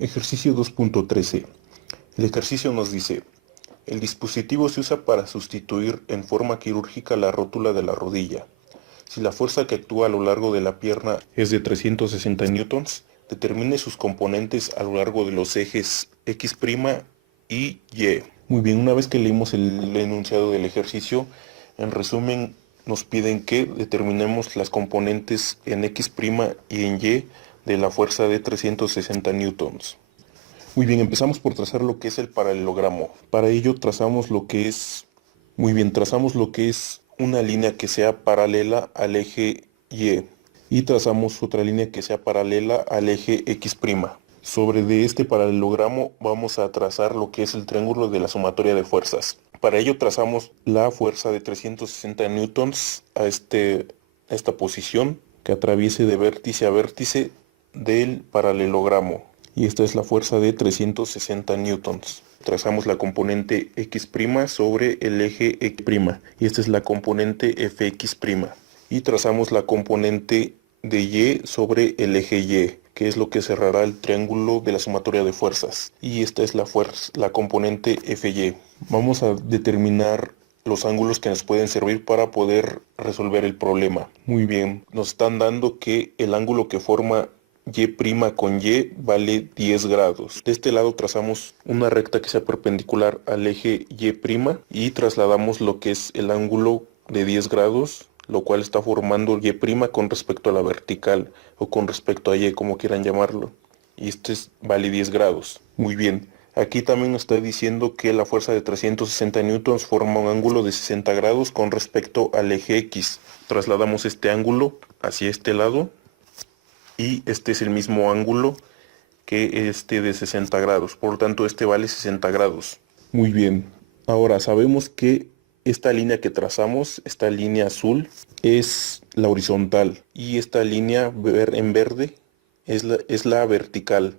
Ejercicio 2.13. El ejercicio nos dice: el dispositivo se usa para sustituir en forma quirúrgica la rótula de la rodilla. Si la fuerza que actúa a lo largo de la pierna es de 360 newtons, determine sus componentes a lo largo de los ejes X' y Y. Muy bien, una vez que leímos el enunciado del ejercicio, en resumen nos piden que determinemos las componentes en X' y en Y de la fuerza de 360 newtons. Muy bien, empezamos por trazar lo que es el paralelogramo. Para ello trazamos lo que es una línea que sea paralela al eje Y y trazamos otra línea que sea paralela al eje X'. Sobre de este paralelogramo vamos a trazar lo que es el triángulo de la sumatoria de fuerzas. Para ello trazamos la fuerza de 360 newtons a esta posición que atraviese de vértice a vértice del paralelogramo. Y esta es la fuerza de 360 newtons. Trazamos la componente X' sobre el eje X'. Y esta es la componente Fx'. Y trazamos la componente de Y sobre el eje Y, que es lo que cerrará el triángulo de la sumatoria de fuerzas. Y esta es la componente Fy. Vamos a determinar los ángulos que nos pueden servir para poder resolver el problema. Muy bien, nos están dando que el ángulo que forma Y' con Y vale 10 grados. De este lado trazamos una recta que sea perpendicular al eje Y' y trasladamos lo que es el ángulo de 10 grados, lo cual está formando Y' con respecto a la vertical o con respecto a Y, como quieran llamarlo. Y vale 10 grados. Muy bien. Aquí también nos está diciendo que la fuerza de 360 newtons forma un ángulo de 60 grados con respecto al eje X. Trasladamos este ángulo hacia este lado y este es el mismo ángulo que este de 60 grados. Por lo tanto, este vale 60 grados. Muy bien. Ahora sabemos que esta línea que trazamos, esta línea azul, es la horizontal y esta línea en verde es la vertical.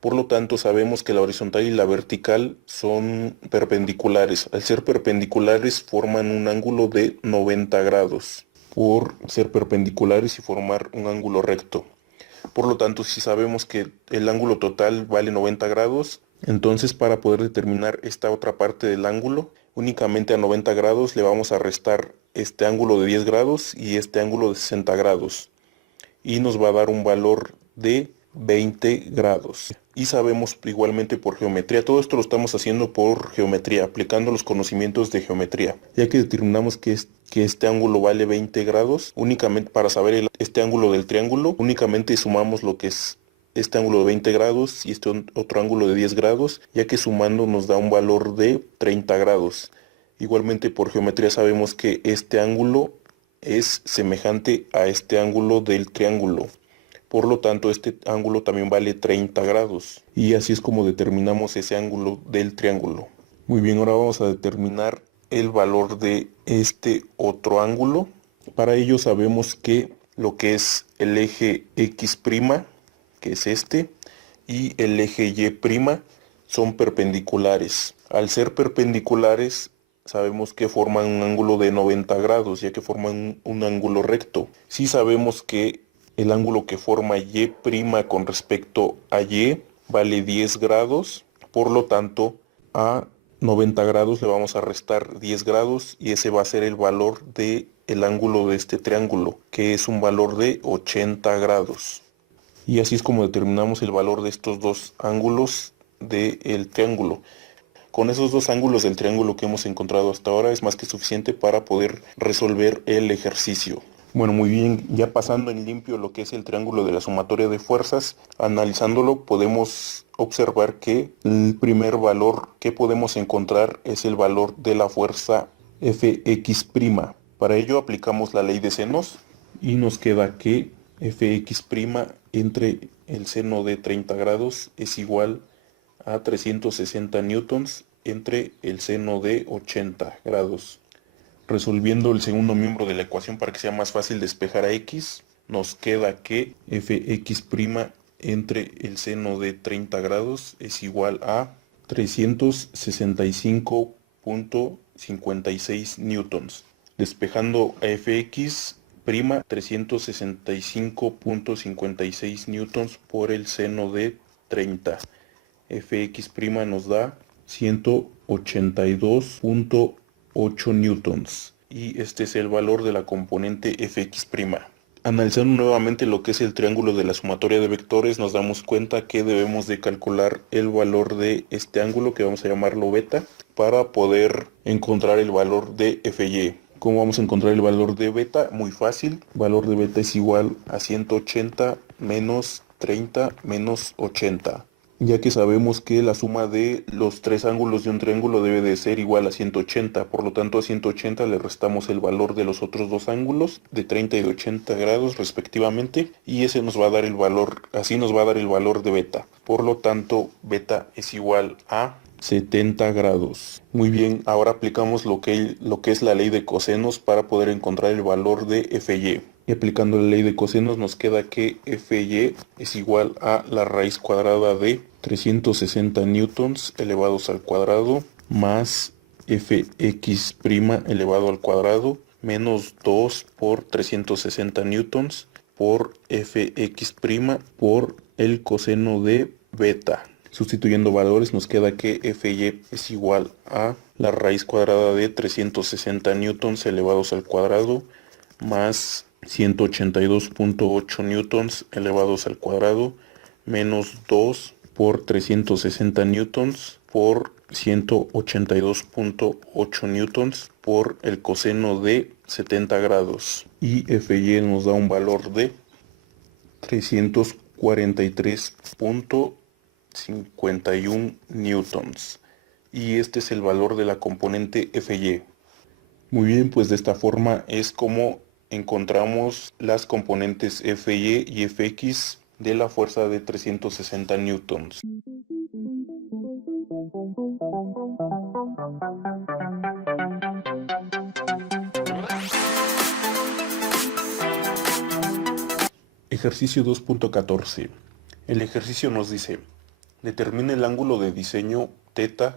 Por lo tanto, sabemos que la horizontal y la vertical son perpendiculares. Al ser perpendiculares, forman un ángulo de 90 grados por ser perpendiculares y formar un ángulo recto. Por lo tanto, si sabemos que el ángulo total vale 90 grados, entonces para poder determinar esta otra parte del ángulo, únicamente a 90 grados le vamos a restar este ángulo de 10 grados y este ángulo de 60 grados. Y nos va a dar un valor de 20 grados. Y sabemos igualmente por geometría, todo esto lo estamos haciendo por geometría, aplicando los conocimientos de geometría. Ya que determinamos que este ángulo vale 20 grados, únicamente para saber este ángulo del triángulo, únicamente sumamos lo que es este ángulo de 20 grados y este otro ángulo de 10 grados, ya que sumando nos da un valor de 30 grados. Igualmente por geometría sabemos que este ángulo es semejante a este ángulo del triángulo. Por lo tanto, este ángulo también vale 30 grados. Y así es como determinamos ese ángulo del triángulo. Muy bien, ahora vamos a determinar el valor de este otro ángulo. Para ello sabemos que lo que es el eje X', que es este, y el eje Y' son perpendiculares. Al ser perpendiculares, sabemos que forman un ángulo de 90 grados, ya que forman un ángulo recto. Si sabemos que el ángulo que forma Y' con respecto a Y vale 10 grados, por lo tanto, a 90 grados le vamos a restar 10 grados y ese va a ser el valor del ángulo de este triángulo, que es un valor de 80 grados. Y así es como determinamos el valor de estos dos ángulos del triángulo. Con esos dos ángulos del triángulo que hemos encontrado hasta ahora es más que suficiente para poder resolver el ejercicio. Bueno, muy bien, ya pasando en limpio lo que es el triángulo de la sumatoria de fuerzas, analizándolo podemos observar que el primer valor que podemos encontrar es el valor de la fuerza Fx'. Para ello aplicamos la ley de senos y nos queda que Fx' entre el seno de 30 grados es igual a 360 newtons entre el seno de 80 grados. Resolviendo el segundo miembro de la ecuación para que sea más fácil despejar a x, nos queda que Fx' entre el seno de 30 grados es igual a 365.56 newtons. Despejando a Fx', 365.56 newtons por el seno de 30. Fx' nos da 182.8 newtons. Y este es el valor de la componente Fx'. Analizando nuevamente lo que es el triángulo de la sumatoria de vectores, nos damos cuenta que debemos de calcular el valor de este ángulo, que vamos a llamarlo beta, para poder encontrar el valor de Fy. ¿Cómo vamos a encontrar el valor de beta? Muy fácil. Valor de beta es igual a 180 menos 30 menos 80. Ya que sabemos que la suma de los tres ángulos de un triángulo debe de ser igual a 180, por lo tanto a 180 le restamos el valor de los otros dos ángulos de 30 y de 80 grados respectivamente, y ese nos va a dar el valor, así nos va a dar el valor de beta. Por lo tanto, beta es igual a 70 grados. Muy bien, ahora aplicamos lo que es la ley de cosenos para poder encontrar el valor de Fy. Y aplicando la ley de cosenos nos queda que Fy es igual a la raíz cuadrada de 360 newtons elevados al cuadrado más Fx' elevado al cuadrado menos 2 por 360 newtons por Fx' por el coseno de beta. Sustituyendo valores nos queda que Fy es igual a la raíz cuadrada de 360 newtons elevados al cuadrado más 182.8 newtons elevados al cuadrado menos 2 por 360 newtons por 182.8 newtons por el coseno de 70 grados. Y Fy nos da un valor de 343.51 newtons. Y este es el valor de la componente Fy. Muy bien, pues de esta forma es como encontramos las componentes Fy y Fx de la fuerza de 360 newtons. Ejercicio 2.14. El ejercicio nos dice: determina el ángulo de diseño θ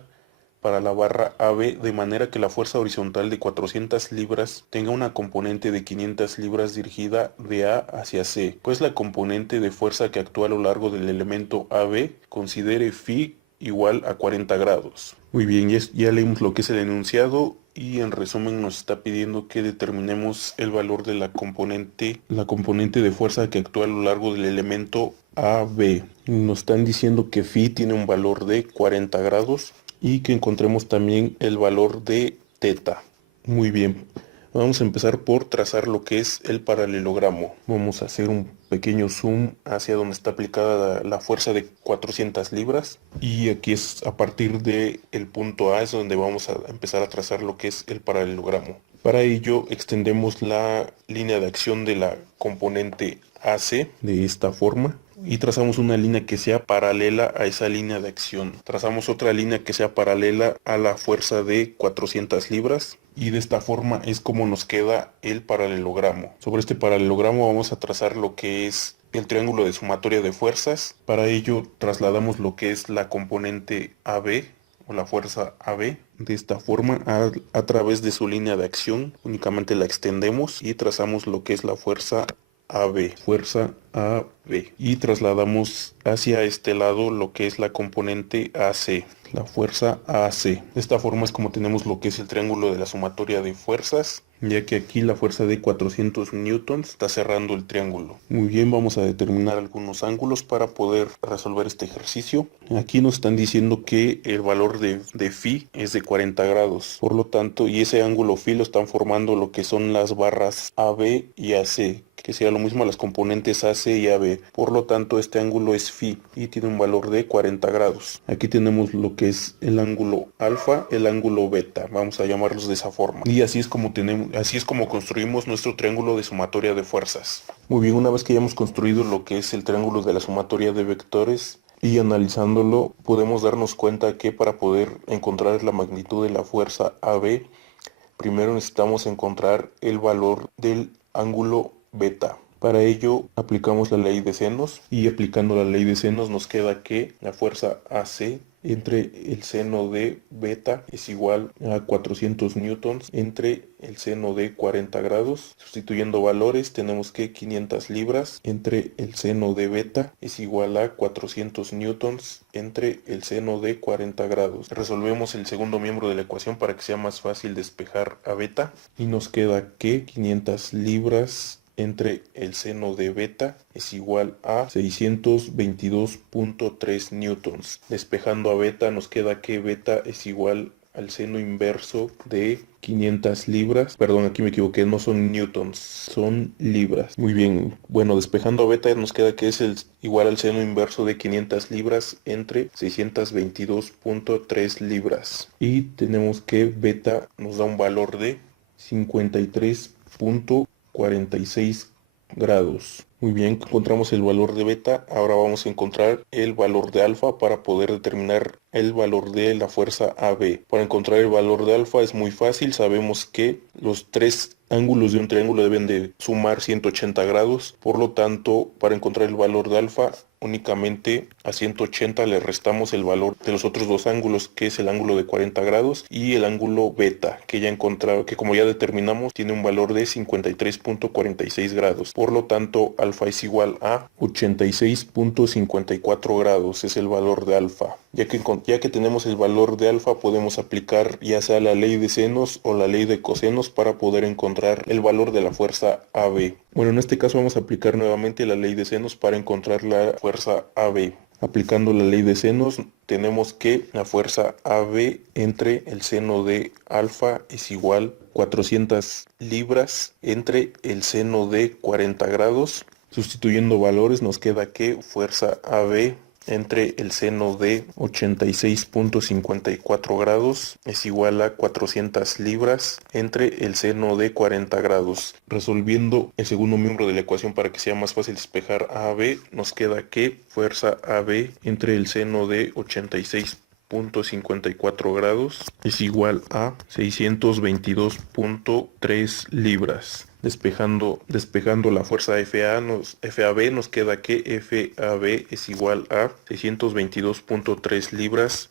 para la barra AB de manera que la fuerza horizontal de 400 libras tenga una componente de 500 libras dirigida de A hacia C, pues la componente de fuerza que actúa a lo largo del elemento AB considere Φ igual a 40 grados. Muy bien, ya leímos lo que es el enunciado y en resumen nos está pidiendo que determinemos el valor de la componente de fuerza que actúa a lo largo del elemento AB. Nos están diciendo que Φ tiene un valor de 40 grados y que encontremos también el valor de θ. Muy bien, vamos a empezar por trazar lo que es el paralelogramo. Vamos a hacer un pequeño zoom hacia donde está aplicada la fuerza de 400 libras y aquí es a partir del punto A es donde vamos a empezar a trazar lo que es el paralelogramo. Para ello extendemos la línea de acción de la componente AC de esta forma y trazamos una línea que sea paralela a esa línea de acción. Trazamos otra línea que sea paralela a la fuerza de 400 libras y de esta forma es como nos queda el paralelogramo. Sobre este paralelogramo vamos a trazar lo que es el triángulo de sumatoria de fuerzas. Para ello trasladamos lo que es la componente AB o la fuerza AB de esta forma a través de su línea de acción. Únicamente la extendemos y trazamos lo que es la fuerza AB, y trasladamos hacia este lado lo que es la componente AC, la fuerza AC. De esta forma es como tenemos lo que es el triángulo de la sumatoria de fuerzas, ya que aquí la fuerza de 400 newtons está cerrando el triángulo. Muy bien, vamos a determinar algunos ángulos para poder resolver este ejercicio. Aquí nos están diciendo que el valor de Φ es de 40 grados, por lo tanto, y ese ángulo Φ lo están formando lo que son las barras AB y AC, que sería lo mismo a las componentes AC y AB. Por lo tanto, este ángulo es Φ y tiene un valor de 40 grados. Aquí tenemos lo que es el ángulo alfa, el ángulo beta, vamos a llamarlos de esa forma. Y así es como construimos nuestro triángulo de sumatoria de fuerzas. Muy bien, una vez que hayamos construido lo que es el triángulo de la sumatoria de vectores y analizándolo, podemos darnos cuenta que para poder encontrar la magnitud de la fuerza AB, primero necesitamos encontrar el valor del ángulo beta. Para ello aplicamos la ley de senos y aplicando la ley de senos nos queda que la fuerza AC entre el seno de beta es igual a 400 newtons entre el seno de 40 grados. Sustituyendo valores tenemos que 500 libras entre el seno de beta es igual a 400 newtons entre el seno de 40 grados. Resolvemos el segundo miembro de la ecuación para que sea más fácil despejar a beta y nos queda que 500 libras entre el seno de beta es igual a 622.3 newtons. Despejando a beta nos queda que beta es igual al seno inverso de 500 libras. Perdón, aquí me equivoqué, no son newtons, son libras. Muy bien, bueno, despejando a beta nos queda que es igual al seno inverso de 500 libras entre 622.3 libras. Y tenemos que beta nos da un valor de 53.46 grados. Muy bien, encontramos el valor de beta. Ahora vamos a encontrar el valor de alfa para poder determinar el valor de la fuerza AB. Para encontrar el valor de alfa es muy fácil. Sabemos que los tres ángulos de un triángulo deben de sumar 180 grados. Por lo tanto, para encontrar el valor de alfa, únicamente a 180 le restamos el valor de los otros dos ángulos, que es el ángulo de 40 grados y el ángulo beta, que ya encontrado, que como ya determinamos, tiene un valor de 53.46 grados. Por lo tanto, alfa es igual a 86.54 grados, es el valor de alfa. Ya que tenemos el valor de alfa, podemos aplicar ya sea la ley de senos o la ley de cosenos para poder encontrar el valor de la fuerza AB. Bueno, en este caso vamos a aplicar nuevamente la ley de senos para encontrar la fuerza AB. Aplicando la ley de senos, tenemos que la fuerza AB entre el seno de alfa es igual a 400 libras entre el seno de 40 grados. Sustituyendo valores nos queda que fuerza AB entre el seno de 86.54 grados es igual a 400 libras entre el seno de 40 grados. Resolviendo el segundo miembro de la ecuación para que sea más fácil despejar a AB, nos queda que fuerza AB entre el seno de 86.54 grados es igual a 622.3 libras. Despejando la fuerza FAB nos queda que FAB es igual a 622.3 libras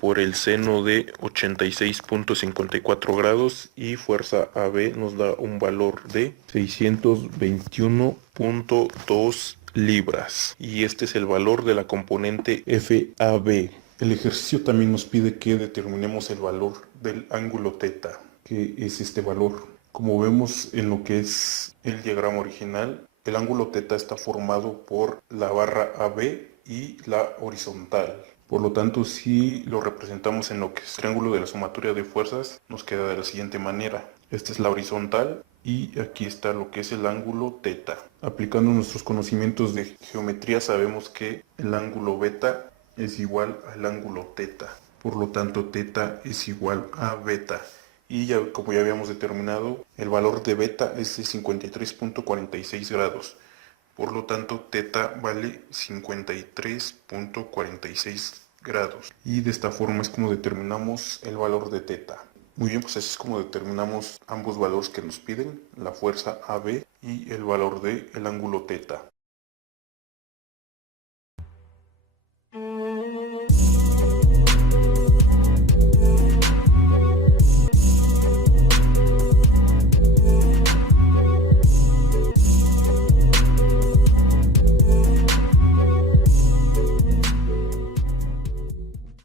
por el seno de 86.54 grados y fuerza AB nos da un valor de 621.2 libras. Y este es el valor de la componente FAB. El ejercicio también nos pide que determinemos el valor del ángulo θ, que es este valor. Como vemos en lo que es el diagrama original, el ángulo θ está formado por la barra AB y la horizontal. Por lo tanto, si lo representamos en lo que es el triángulo de la sumatoria de fuerzas, nos queda de la siguiente manera. Esta es la horizontal y aquí está lo que es el ángulo θ. Aplicando nuestros conocimientos de geometría, sabemos que el ángulo beta es igual al ángulo θ. Por lo tanto, θ es igual a beta. Y ya, como ya habíamos determinado, el valor de beta es de 53.46 grados. Por lo tanto, θ vale 53.46 grados. Y de esta forma es como determinamos el valor de θ. Muy bien, pues así es como determinamos ambos valores que nos piden, la fuerza AB y el valor del ángulo θ.